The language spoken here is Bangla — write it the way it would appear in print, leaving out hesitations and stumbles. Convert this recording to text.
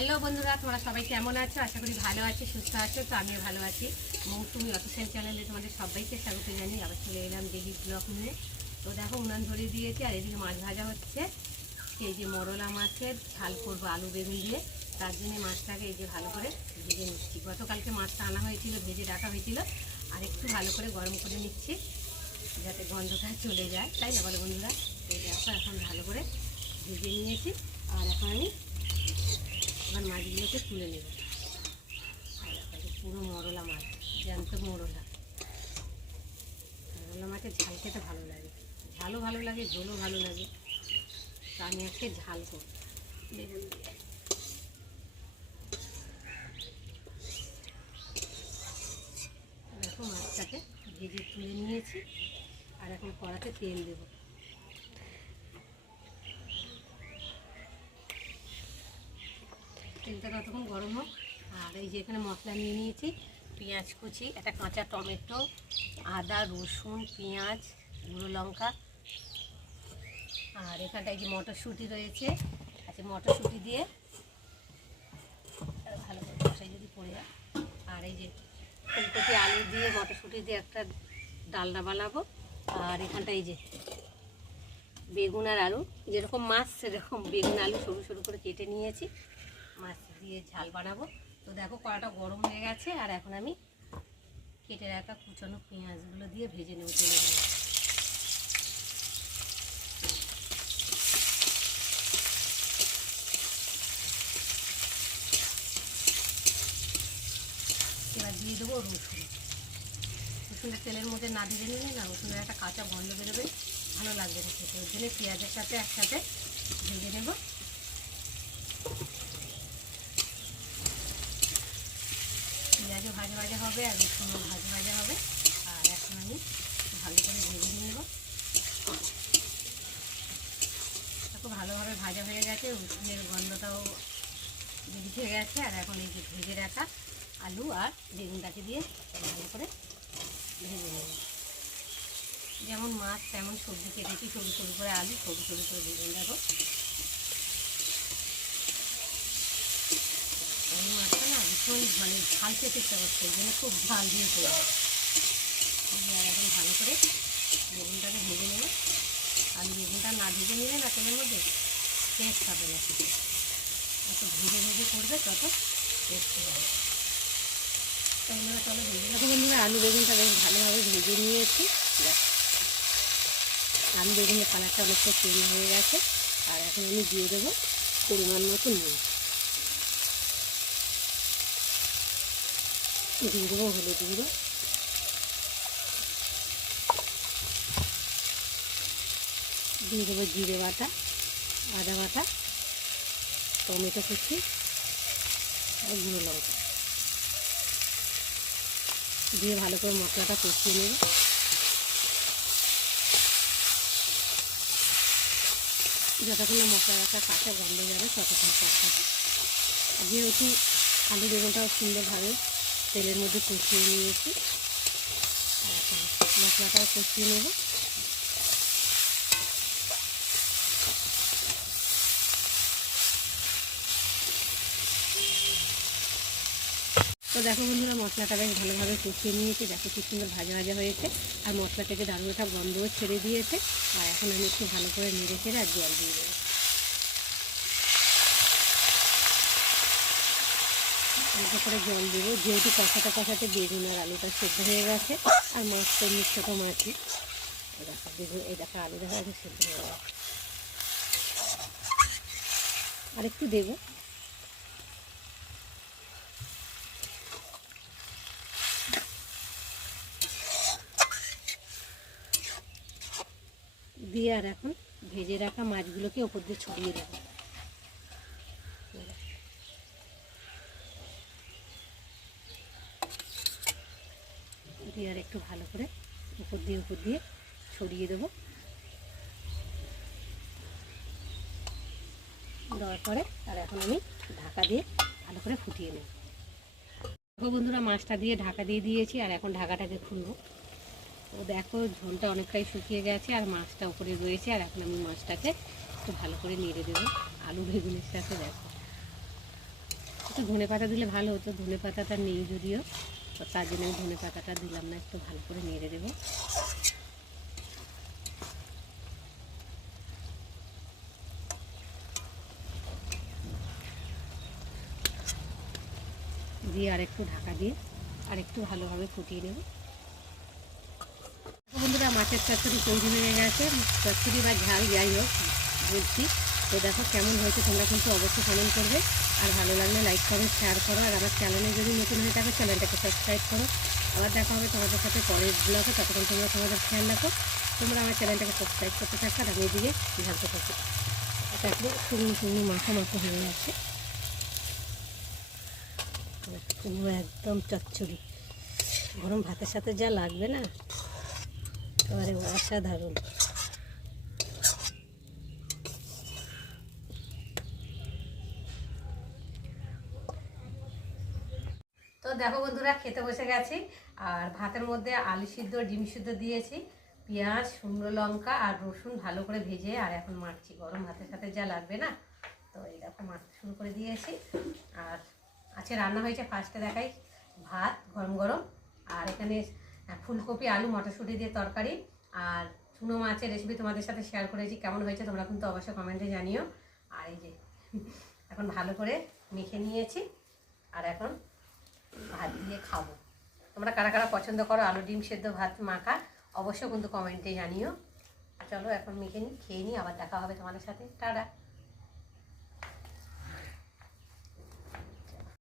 হ্যালো বন্ধুরা, তোমরা সবাই কেমন আছো? আশা করি ভালো আছি, সুস্থ আছো। তো আমিও ভালো আছি। মৌসুমি অফিসিয়াল চ্যানেলে তোমাদের সবাইকে স্বাগত জানিয়ে আবার চলে এলাম ডেইলি ব্লগ নিয়ে। তো দেখো, উনান ধরিয়ে দিয়েছি আর এদিকে মাছ ভাজা হচ্ছে। এই যে মরলা মাছের ঝাল করবো আলু বেগুন দিয়ে, তার জন্য মাছটাকে এই যে ভালো করে ভেজে নিচ্ছি। গতকালকে মাছটা আনা হয়েছিল, ভেজে রাখা হয়েছিল, আর একটু ভালো করে গরম করে নিচ্ছি যাতে গন্ধটা চলে যায়, তাই না বলো বন্ধুরা? তো দেখো, এখন ভালো করে ভেজে নিয়েছি আর এখন আমি এবার মাছগুলোকে তুলে নেব। পুরো মরলা মাছ, জ্যান্ত মরলা। মরলা মাছের ঝাল খেতে ভালো লাগে, ঝালও ভালো লাগে, ঝোলও ভালো লাগে। তা আমি আজকে ঝাল করব বেগুন দিয়ে। দেখো, মাছটাকে ভেজে তুলে নিয়েছি আর এখন কড়াতে তেল দেব। তেলটা ততক্ষণ গরম হোক। আর এই যে এখানে মশলা নিয়ে নিয়েছি, পেঁয়াজ কুচি, একটা কাঁচা টমেটো, আদা রসুন পেঁয়াজ, গুঁড়ো লঙ্কা, আর এখানটায় যে মটরশুঁটি রয়েছে, আচ্ছা মটরশুঁটি দিয়ে ভালো করে কষাই যদি পড়ে যায়। আর এই যে ফুলকপি আলু দিয়ে মটরশুঁটি দিয়ে একটা ডালনা বানাবো। আর এখানটা এই যে বেগুন আর আলু, যেরকম মাছ সেরকম বেগুন আলু সরু সরু করে কেটে নিয়েছি, মাছ দিয়ে ঝাল বানাবো। তো দেখো, কড়াটা গরম হয়ে গেছে আর এখন আমি কেটে রাখা কুচানো পেঁয়াজগুলো দিয়ে ভেজে নেব তেলে নেব। এবার দিয়ে দেবো রসুন। রসুনটা তেলের মধ্যে না দিয়ে নিলে না রসুনের একটা কাঁচা গন্ধ বেরোবে, ভালো লাগবে না খেতে। ওই জন্য পেঁয়াজের সাথে একসাথে ভেজে নেব। পেঁয়াজও ভাজা ভাজা হবে আর রসুনও ভাজা ভাজা হবে। আর এখন আমি ভালো করে ভেজে নেব। দেখো, ভালোভাবে ভাজা হয়ে গেছে, রসুনের গন্ধটাও বেরিয়ে গেছে। আর এখন এই যে ভেজে রাখা আলু আর বেগুনটাকে দিয়ে ভালো করে ভেজে নেব। যেমন মাছ তেমন সবজি কেটেছি, সরু সরু করে আলু, সরু সরু করে বেগুন। দেখো, এই মাছটা না ভীষণ মানে ঝাল খেতে ইচ্ছা করছে, ওই জন্য খুব ঝাল দিয়ে করবো। আর এখন ভালো করে বেগুনটাকে ভেজে নেব। আলু বেগুনটা না ভেজে নিলে না তেলের মধ্যে টেস্ট হবে না খেতে। যত ভেজে ভেজে করবে তত টেস্ট হবে। তো বন্ধুরা চলো ভেজে নেবো। বন্ধুরা আলু বেগুনটা বেশ ভালোভাবে ভেজে নিয়েছি। আলু বেগুনের কালারটা অনেকটা চেঞ্জ হয়ে গেছে। আর এখন আমি দিয়ে দেবো পরিমাণ মতো নুন, দিয়ে দেবো হলুদ গুঁড়ো, দিয়ে দেবো জিরে বাটা, আদা বাটা, টমেটো কুচি আর গুঁড়ো লঙ্কা দিয়ে ভালো করে মশলাটা কষিয়ে নেব। যতক্ষণ না মশলাটা কাঁচা গন্ধ যাবে ততক্ষণ কষাবো। যেহেতু আলু বেগুনটাও সুন্দরভাবে তেলের মধ্যে কষিয়ে নিয়েছি, আর এখন মশলাটাও কষিয়ে নেব। তো দেখো বন্ধুরা, মশলাটা বেশ ভালোভাবে কষিয়ে নিয়েছি। দেখো কি সুন্দর ভাজা ভাজা হয়েছে আর মশলা থেকে দারুণ একটা গন্ধও ছেড়ে দিয়েছে। আর এখন আমি একটু ভালো করে নেড়ে ছেড়ে আর জল দিয়ে দেবো। অল্প করে জল দেবো, যেহেতু কষাতে কষাতে বেগুন আর আলুটা সেদ্ধ হয়ে গেছে আর মাছ তো মিষ্টিটা মাছে। এই দেখো বেগুন, এই দেখো আলু দেখা যাচ্ছে সেদ্ধ হয়ে গেছে। আর একটু দেবো। দিয়ে আর এখন ভেজে রাখা মাছগুলোকে ওপর দিয়ে ছড়িয়ে দেবো। দিয়ে আর একটু ভালো করে উপর দিয়ে ছড়িয়ে দেবো। দেওয়ার পরে আর এখন আমি ঢাকা দিয়ে ভালো করে ফুটিয়ে নেব। দেখো বন্ধুরা, মাছটা দিয়ে ঢাকা দিয়ে দিয়েছি আর এখন ঢাকাটাকে খুলবো। তো দেখো ঝোলটা অনেকটাই শুকিয়ে গেছে আর মাছটা উপরে রয়েছে। আর এখন আমি মাছটাকে একটু ভালো করে নেড়ে দেবো আলু বেগুনের সাথে। দেখো একটু ধনে পাতা দিলে ভালো হতো, ধনে পাতাটা নেই যদিও, তো তার জন্য আমি ধনে পাতাটা দিলাম না। একটু ভালো করে নেড়ে দেবো। দিয়ে আর একটু ঢাকা দিয়ে আর একটু ভালোভাবে ফুটিয়ে নেব। বন্ধুরা, মাছের চচ্চড়ি তৈরি হয়ে গেছে। চচ্চড়ি বা ঝাল যাই হোক বলছি। তো দেখো কেমন হয়েছে, তোমরা কিন্তু অবশ্যই কমেন্ট করবে। আর ভালো লাগলে লাইক করো, শেয়ার করো। আর আমার চ্যানেলে যদি নতুন হয়ে থাকে চ্যানেলটাকে সাবস্ক্রাইব করো। আবার দেখা হবে তোমাদের সাথে পরের ব্লগে। ততক্ষণ তোমরা তোমাদের খেয়াল রাখো। তোমরা আমার চ্যানেলটাকে সাবস্ক্রাইব করতে থাকো আর আমি এদিকে ঝালতে থাকি। এটা একদম শুকনো শুকনো মাখা মাখা হয়ে যাচ্ছে, পুরো একদম চচ্চড়ি। গরম ভাতের সাথে যা লাগবে না, একেবারে অসাধারণ। তো দেখো বন্ধুরা, খেতে বসে গেছি। আর ভাতের মধ্যে আলু সিদ্ধ, ডিম সিদ্ধ দিয়েছি, পেঁয়াজ, শুকনো লঙ্কা আর রসুন ভালো করে ভেজে আর এখন মাখছি। গরম ভাতের সাথে যা লাগবে না, তো এই দেখো মাখতে শুরু করে দিয়েছি। আর আজকে রান্না হয়েছে, ফার্স্টে দেখাই, ভাত গরম গরম। আর এখানে ফুলকপি, আলু, মটরশুঁটি দিয়ে তরকারি। আর চুনো মাছের রেসিপি তোমাদের সাথে শেয়ার করেছি। কেমন হয়েছে তোমরা কিন্তু অবশ্যই কমেন্টে জানিও। আর এই যে এখন ভালো করে মেখে নিয়েছি, আর এখন ভাত দিয়ে খাবো। তোমরা কারা কারা পছন্দ করো আলু ডিম সেদ্ধ ভাত মাখা, অবশ্যই কিন্তু কমেন্টে জানিও। চলো এখন মেখে নিই, খেয়ে নিই, আবার দেখা হবে তোমাদের সাথে। টাটা।